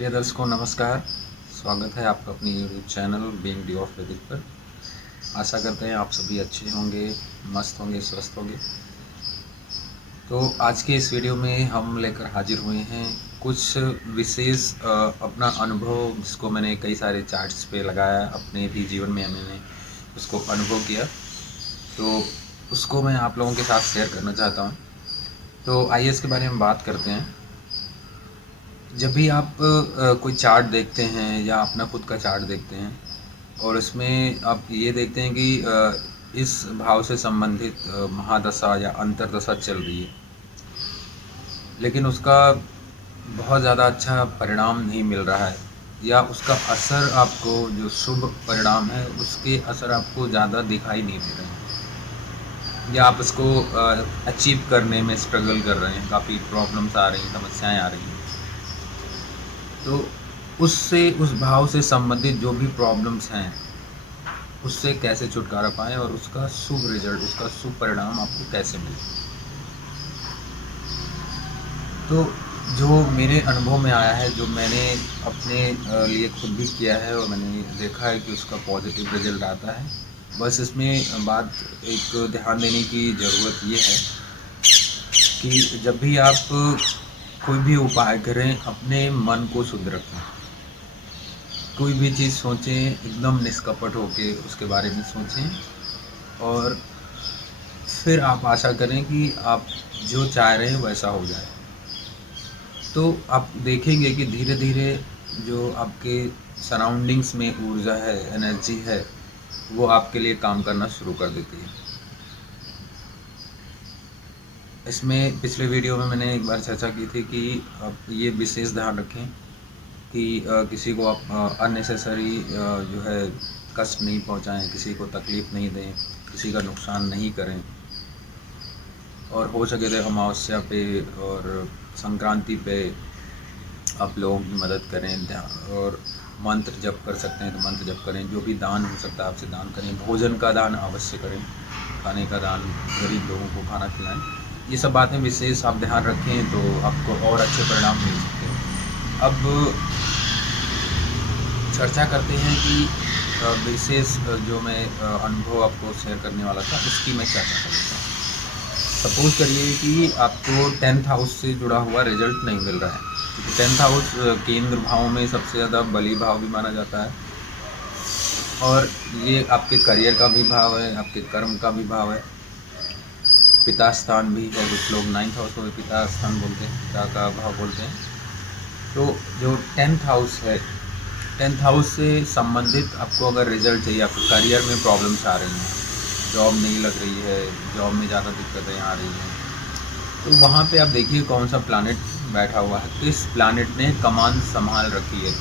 प्रिय दर्शकों नमस्कार। स्वागत है आपका अपनी YouTube channel being D of वैदिक पर। आशा करते हैं आप सभी अच्छे होंगे, मस्त होंगे, स्वस्थ होंगे। तो आज के इस वीडियो में हम लेकर हाजिर हुए हैं कुछ विशेष अपना अनुभव, जिसको मैंने कई सारे चार्ट्स पे लगाया, अपने भी जीवन में मैंने उसको अनुभव किया, तो उसको मैं आप लोगों के साथ शेयर करना चाहता हूँ। तो आइए इसके बारे में बात करते हैं। जब भी आप कोई चार्ट देखते हैं या अपना खुद का चार्ट देखते हैं और इसमें आप ये देखते हैं कि इस भाव से संबंधित महादशा या अंतर्दशा चल रही है, लेकिन उसका बहुत ज़्यादा अच्छा परिणाम नहीं मिल रहा है, या उसका असर आपको, जो शुभ परिणाम है उसके असर आपको ज़्यादा दिखाई नहीं दे रहे हैं, या आप इसको अचीव करने में स्ट्रगल कर रहे हैं, काफ़ी प्रॉब्लम्स आ रही हैं, समस्याएं आ रही हैं। तो उससे, उस भाव से संबंधित जो भी प्रॉब्लम्स हैं, उससे कैसे छुटकारा पाएँ और उसका शुभ रिजल्ट, उसका शुभ परिणाम आपको कैसे मिले। तो जो मेरे अनुभव में आया है, जो मैंने अपने लिए खुद भी किया है और मैंने देखा है कि उसका पॉजिटिव रिजल्ट आता है, बस इसमें बात एक ध्यान देने की ज़रूरत ये है कि जब भी आप कोई भी उपाय करें, अपने मन को शुद्ध रखें। कोई भी चीज़ सोचें, एकदम निष्कपट होके उसके बारे में सोचें और फिर आप आशा करें कि आप जो चाह रहे हैं वैसा हो जाए। तो आप देखेंगे कि धीरे धीरे जो आपके सराउंडिंग्स में ऊर्जा है, एनर्जी है, वो आपके लिए काम करना शुरू कर देती है। इसमें पिछले वीडियो में मैंने एक बार चर्चा की थी कि आप ये विशेष ध्यान रखें कि किसी को आप अननेसेसरी जो है कष्ट नहीं पहुंचाएं, किसी को तकलीफ़ नहीं दें, किसी का नुकसान नहीं करें, और हो सके तो अमावस्या पे और संक्रांति पे आप लोगों की मदद करें, और मंत्र जप कर सकते हैं तो मंत्र जप करें, जो भी दान हो सकता है आपसे दान करें, भोजन का दान अवश्य करें, खाने का दान, गरीब लोगों को खाना खिलाएं। ये सब बातें विशेष आप ध्यान रखें तो आपको और अच्छे परिणाम मिल सकते हैं। अब चर्चा करते हैं कि विशेष जो मैं अनुभव आपको शेयर करने वाला था, उसकी मैं चर्चा कर लेता हूँ। सपोज करिए कि आपको 10th हाउस से जुड़ा हुआ रिजल्ट नहीं मिल रहा है, क्योंकि 10th हाउस केंद्र भाव में सबसे ज़्यादा बली भाव भी माना जाता है, और ये आपके करियर का भी भाव है, आपके कर्म का भी भाव है, पिता स्थान भी है। कुछ लोग 9th हाउस को पिता स्थान बोलते हैं, पिता का भाव बोलते हैं। तो जो 10th हाउस है, 10th हाउस से संबंधित आपको अगर रिजल्ट चाहिए, आपको करियर में प्रॉब्लम्स आ रही हैं, जॉब नहीं लग रही है, जॉब में ज़्यादा दिक्कतें आ रही हैं, तो वहाँ पे आप देखिए कौन सा प्लानेट बैठा हुआ है। किस प्लानेट ने कमान संभाल रखी है,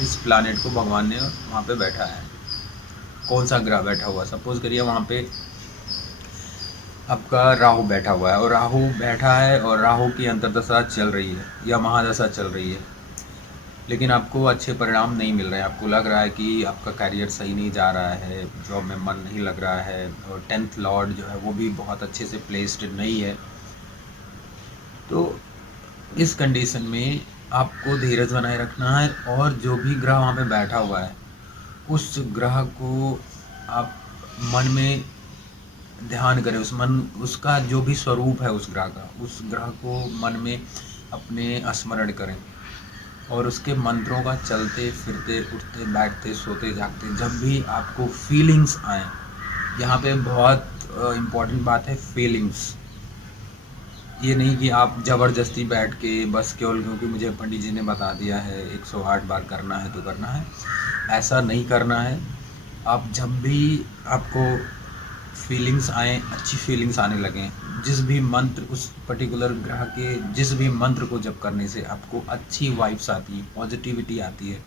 इस प्लानेट को भगवान ने वहाँ पे बैठा है, कौन सा ग्रह बैठा हुआ। सपोज करिए वहाँ पे आपका राहु बैठा हुआ है, और राहु बैठा है और राहु की अंतर्दशा चल रही है या महादशा चल रही है, लेकिन आपको अच्छे परिणाम नहीं मिल रहे हैं। आपको लग रहा है कि आपका करियर सही नहीं जा रहा है, जॉब में मन नहीं लग रहा है, और 10th लॉर्ड जो है वो भी बहुत अच्छे से प्लेस्ड नहीं है। तो इस कंडीशन में आपको धीरज बनाए रखना है, और जो भी ग्रह वहाँ पे बैठा हुआ है, उस ग्रह को आप मन में ध्यान करें, उसका जो भी स्वरूप है उस ग्रह का, उस ग्रह को मन में अपने स्मरण करें, और उसके मंत्रों का चलते फिरते, उठते बैठते, सोते जागते, जब भी आपको फीलिंग्स आए, यहाँ पे बहुत इम्पॉर्टेंट बात है फीलिंग्स। ये नहीं कि आप ज़बरदस्ती बैठ के बस केवल क्योंकि मुझे पंडित जी ने बता दिया है 108 बार करना है तो करना है, ऐसा नहीं करना है। आप जब भी आपको फीलिंग्स आए, अच्छी फीलिंग्स आने लगें, जिस भी मंत्र, उस पर्टिकुलर ग्रह के जिस भी मंत्र को जप करने से आपको अच्छी वाइब्स आती है, पॉजिटिविटी आती है,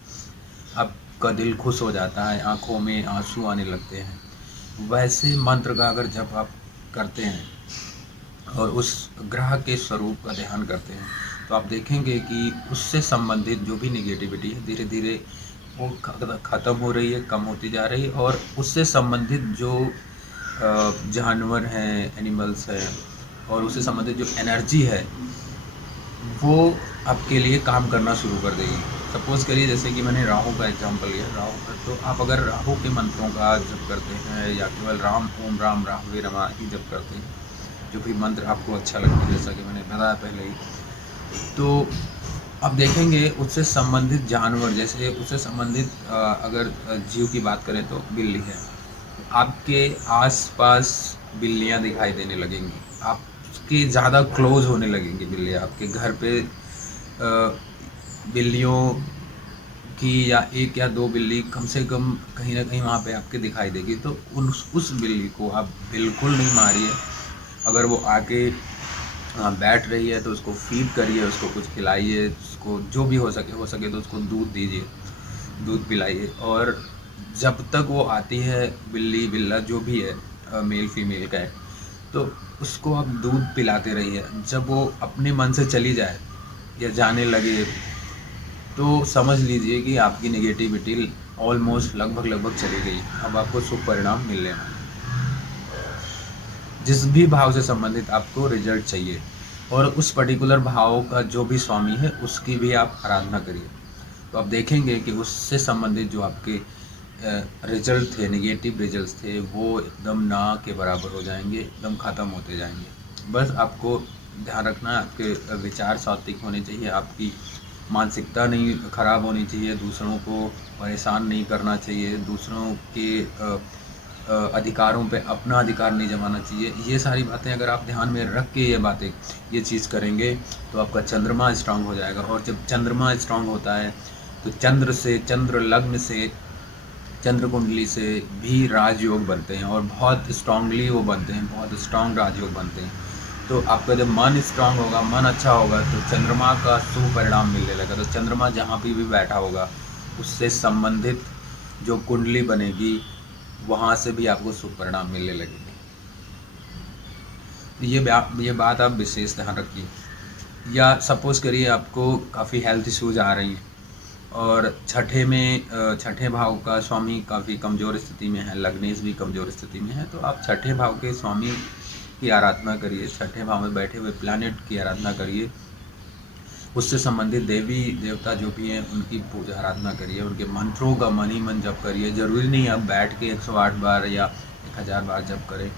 आपका दिल खुश हो जाता है, आँखों में आंसू आने लगते हैं, वैसे मंत्र का अगर जप आप करते हैं और उस ग्रह के स्वरूप का ध्यान करते हैं, तो आप देखेंगे कि उससे संबंधित जो भी निगेटिविटी है धीरे धीरे वो ख़त्म हो रही है, कम होती जा रही है, और उससे संबंधित जो जानवर हैं, एनिमल्स हैं, और उससे संबंधित जो एनर्जी है वो आपके लिए काम करना शुरू कर देगी। सपोज़ करिए जैसे कि मैंने राहु का एग्जांपल लिया, राहु का, तो आप अगर राहु के मंत्रों का जप करते हैं या केवल राम ओम राम राहवे रमा ही जप करते हैं, जो भी मंत्र आपको अच्छा लगता है, जैसा कि मैंने बताया पहले ही, तो आप देखेंगे उससे संबंधित जानवर, जैसे उससे संबंधित अगर जीव की बात करें तो बिल्ली है, आपके आसपास बिल्लियां दिखाई देने लगेंगी, आपके ज़्यादा क्लोज होने लगेंगी बिल्लियां आपके घर पे। बिल्लियों की या एक या दो बिल्ली कम से कम कहीं ना कहीं वहाँ पे आपके दिखाई देगी, तो उस बिल्ली को आप बिल्कुल नहीं मारिए। अगर वो आके बैठ रही है तो उसको फीड करिए, उसको कुछ खिलाइए, उसको जो भी हो सके तो उसको दूध दीजिए, दूध पिलाइए। और जब तक वो आती है बिल्ली बिल्ला जो भी है, मेल फीमेल का है, तो उसको आप दूध पिलाते रहिए। जब वो अपने मन से चली जाए या जाने लगे तो समझ लीजिए कि आपकी नेगेटिविटी ऑलमोस्ट लगभग चली गई, अब आपको शुभ परिणाम मिलने वाले। जिस भी भाव से संबंधित आपको रिजल्ट चाहिए और उस पर्टिकुलर भाव का जो भी स्वामी है उसकी भी आप आराधना करिए, तो आप देखेंगे कि उससे संबंधित जो आपके रिजल्ट थे, नेगेटिव रिजल्ट्स थे, वो एकदम ना के बराबर हो जाएंगे, एकदम ख़त्म होते जाएंगे। बस आपको ध्यान रखना है, आपके विचार सात्विक होने चाहिए, आपकी मानसिकता नहीं खराब होनी चाहिए, दूसरों को परेशान नहीं करना चाहिए, दूसरों के अधिकारों पे अपना अधिकार नहीं जमाना चाहिए। ये सारी बातें अगर आप ध्यान में रख के ये चीज़ करेंगे तो आपका चंद्रमा स्ट्रांग हो जाएगा। और जब चंद्रमा स्ट्रांग होता है तो चंद्र लग्न से, चंद्र कुंडली से भी राजयोग बनते हैं और बहुत स्ट्रांगली वो बनते हैं, बहुत स्ट्रांग राजयोग बनते हैं। तो आपका जब मन स्ट्रांग होगा, मन अच्छा होगा, तो चंद्रमा का शुभ परिणाम मिलने लगेगा। तो चंद्रमा जहाँ पे भी बैठा होगा उससे संबंधित जो कुंडली बनेगी वहाँ से भी आपको शुभ परिणाम मिलने लगेंगे। तो ये बात आप विशेष ध्यान रखिए। या सपोज़ करिए आपको काफ़ी हेल्थ इश्यूज आ रही हैं और छठे भाव का स्वामी काफ़ी कमज़ोर स्थिति में है, लग्नेश भी कमज़ोर स्थिति में है, तो आप छठे भाव के स्वामी की आराधना करिए, छठे भाव में बैठे हुए प्लैनेट की आराधना करिए, उससे संबंधित देवी देवता जो भी हैं उनकी पूजा आराधना करिए, उनके मंत्रों का मन ही मन जप करिए। ज़रूरी नहीं आप बैठ के 108 बार या 1000 बार जप करें,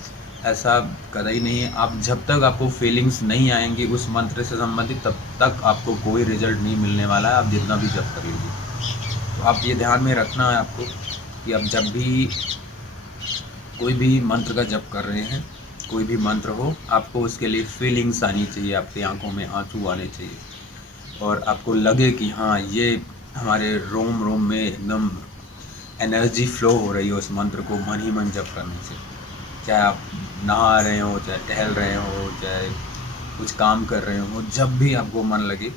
ऐसा कतई नहीं है। आप जब तक आपको फीलिंग्स नहीं आएंगी उस मंत्र से संबंधित, तब तक आपको कोई रिजल्ट नहीं मिलने वाला है, आप जितना भी जप कर लीजिए। तो आप ये ध्यान में रखना है आपको कि आप जब भी कोई भी मंत्र का जप कर रहे हैं, कोई भी मंत्र हो, आपको उसके लिए फीलिंग्स आनी चाहिए, आपकी आंखों में आंसू आने चाहिए और आपको लगे कि हाँ ये हमारे रोम रोम में एकदम एनर्जी फ्लो हो रही है उस मंत्र को मन ही मन जप करने से। चाहे आप नहा रहे हो, चाहे टहल रहे हो, चाहे कुछ काम कर रहे हो, जब भी आपको मन लगे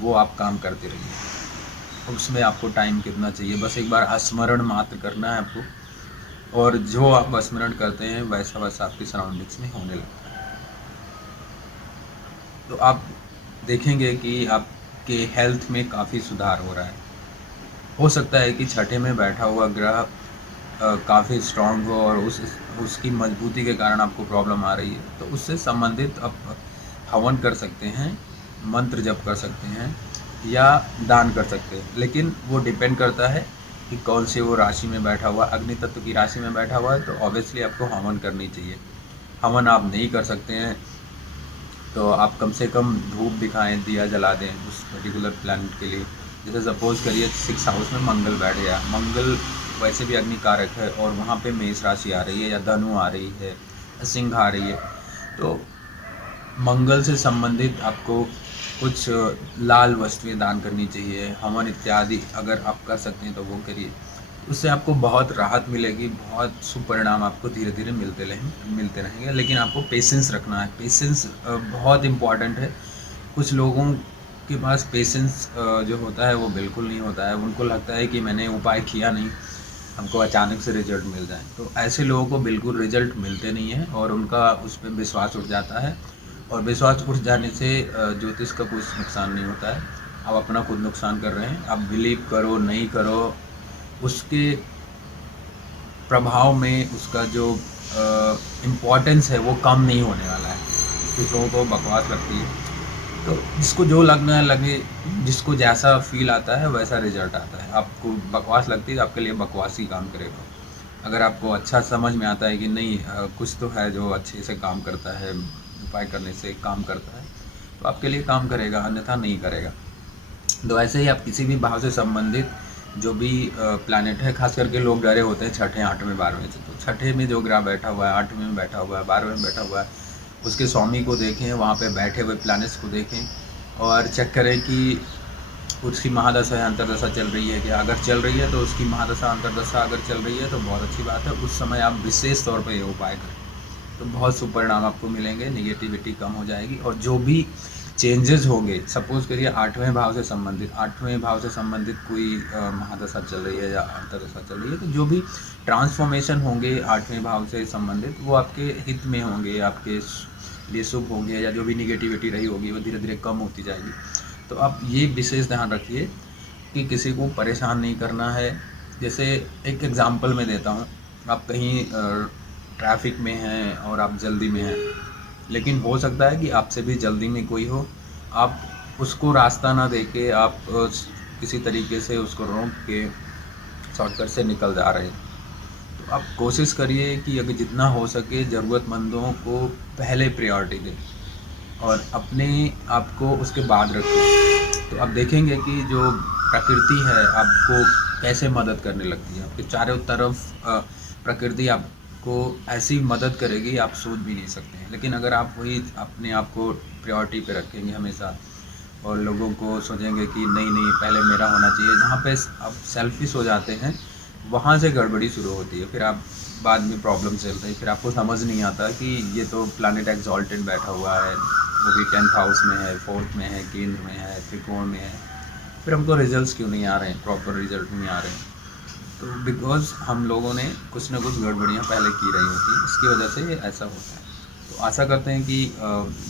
वो आप काम करते रहिए। उसमें आपको टाइम कितना चाहिए, बस एक बार स्मरण मात्र करना है आपको, और जो आप स्मरण करते हैं वैसा वैसा आपकी सराउंडिंग्स में होने लगता है। तो आप देखेंगे कि आपके हेल्थ में काफ़ी सुधार हो रहा है। हो सकता है कि छठे में बैठा हुआ ग्रह काफ़ी स्ट्रांग हो और उसकी मजबूती के कारण आपको प्रॉब्लम आ रही है, तो उससे संबंधित आप हवन कर सकते हैं, मंत्र जप कर सकते हैं या दान कर सकते हैं। लेकिन वो डिपेंड करता है कि कौन से वो राशि में बैठा हुआ, अग्नि तत्व की राशि में बैठा हुआ है तो ऑब्वियसली आपको हवन करनी चाहिए। हवन आप नहीं कर सकते हैं तो आप कम से कम धूप दिखाएं, दिया जला दें उस पर्टिकुलर प्लैनेट के लिए। जैसे सपोज़ करिए 6 हाउस में मंगल बैठ गया, मंगल वैसे भी अग्नि कारक है और वहाँ पे मेष राशि आ रही है या धनु आ रही है, सिंह आ रही है, तो मंगल से संबंधित आपको कुछ लाल वस्तुएं दान करनी चाहिए, हवन इत्यादि अगर आप कर सकते हैं तो वो करिए। उससे आपको बहुत राहत मिलेगी, बहुत शुभ परिणाम आपको धीरे धीरे मिलते रहेंगे। लेकिन आपको पेशेंस रखना है, पेशेंस बहुत इम्पॉर्टेंट है। कुछ लोगों के पास पेशेंस जो होता है वो बिल्कुल नहीं होता है, उनको लगता है कि मैंने उपाय किया नहीं, हमको अचानक से रिजल्ट मिल जाए, तो ऐसे लोगों को बिल्कुल रिजल्ट मिलते नहीं हैं और उनका उस पर विश्वास उठ जाता है। और विश्वास उठ जाने से ज्योतिष का कुछ नुकसान नहीं होता है, आप अपना खुद नुकसान कर रहे हैं। आप बिलीव करो नहीं करो, उसके प्रभाव में उसका जो इम्पोर्टेंस है वो कम नहीं होने वाला है। कुछ लोगों को बकवास लगती है, तो जिसको जो लगना है लगे, जिसको जैसा फील आता है वैसा रिजल्ट आता है। आपको बकवास लगती है तो आपके लिए बकवास ही काम करेगा। अगर आपको अच्छा समझ में आता है कि नहीं कुछ तो है जो अच्छे से काम करता है, उपाय करने से काम करता है, तो आपके लिए काम करेगा, अन्यथा नहीं करेगा। तो ऐसे ही आप किसी भी भाव से संबंधित जो भी प्लैनेट है, खास करके लोग डरे होते हैं छठे, 8वें, 12वें से। तो छठे में जो ग्रह बैठा हुआ है, 8वें में बैठा हुआ है, 12वें में बैठा हुआ है, उसके स्वामी को देखें, वहाँ पे बैठे हुए प्लैनेट्स को देखें और चेक करें कि उसकी महादशा या अंतर्दशा चल रही है क्या। अगर चल रही है तो उसकी महादशा अंतर्दशा अगर चल रही है तो बहुत अच्छी बात है। उस समय आप विशेष तौर पर ये उपाय करें तो बहुत शुभ परिणाम आपको मिलेंगे, निगेटिविटी कम हो जाएगी। और जो भी चेंजेस होंगे, सपोज करिए 8वें भाव से संबंधित कोई महादशा चल रही है या अंतर्दशा चल रही है, तो जो भी ट्रांसफॉर्मेशन होंगे 8वें भाव से संबंधित, वो आपके हित में होंगे, आपके लिए शुभ होंगे। या जो भी निगेटिविटी रही होगी वो धीरे धीरे कम होती जाएगी। तो आप ये विशेष ध्यान रखिए कि किसी को परेशान नहीं करना है। जैसे एक एग्जांपल मैं देता हूँ, आप कहीं ट्रैफिक में हैं और आप जल्दी में हैं, लेकिन हो सकता है कि आपसे भी जल्दी में कोई हो, आप उसको रास्ता ना देके आप किसी तरीके से उसको रोक के शॉर्टकट से निकल जा रहे हैं। तो आप कोशिश करिए कि अगर जितना हो सके ज़रूरतमंदों को पहले प्रायोरिटी दें और अपने आप को उसके बाद रखें। तो आप देखेंगे कि जो प्रकृति है आपको कैसे मदद करने लगती है। आपके चारों तरफ प्रकृति आपको ऐसी मदद करेगी आप सोच भी नहीं सकते हैं। लेकिन अगर आप वही अपने आप को प्रायोरिटी पे रखेंगे हमेशा और लोगों को सोचेंगे कि नहीं नहीं पहले मेरा होना चाहिए, जहाँ पे आप सेल्फिश हो जाते हैं वहाँ से गड़बड़ी शुरू होती है। फिर आप बाद में प्रॉब्लम चलती है, फिर आपको समझ नहीं आता कि ये तो प्लैनेट एक्सॉल्टेड बैठा हुआ है, वो भी 10th हाउस में है, 4th में है, केंद्र में है, त्रिकोण में है, फिर हमको रिजल्ट्स क्यों नहीं आ रहे हैं, प्रॉपर रिजल्ट नहीं आ रहे हैं। तो बिकॉज हम लोगों ने कुछ ना कुछ गड़बड़ियाँ पहले की रही होती हैं, इसकी वजह से ये ऐसा होता है। तो आशा करते हैं कि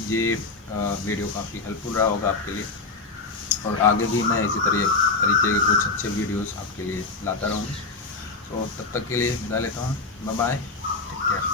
ये वीडियो काफ़ी हेल्पफुल रहा होगा आपके लिए और आगे भी मैं इसी तरीके के कुछ अच्छे वीडियोस आपके लिए लाता रहूँगा। तो तब तक के लिए विदा लेता हूँ। Bye bye, take care.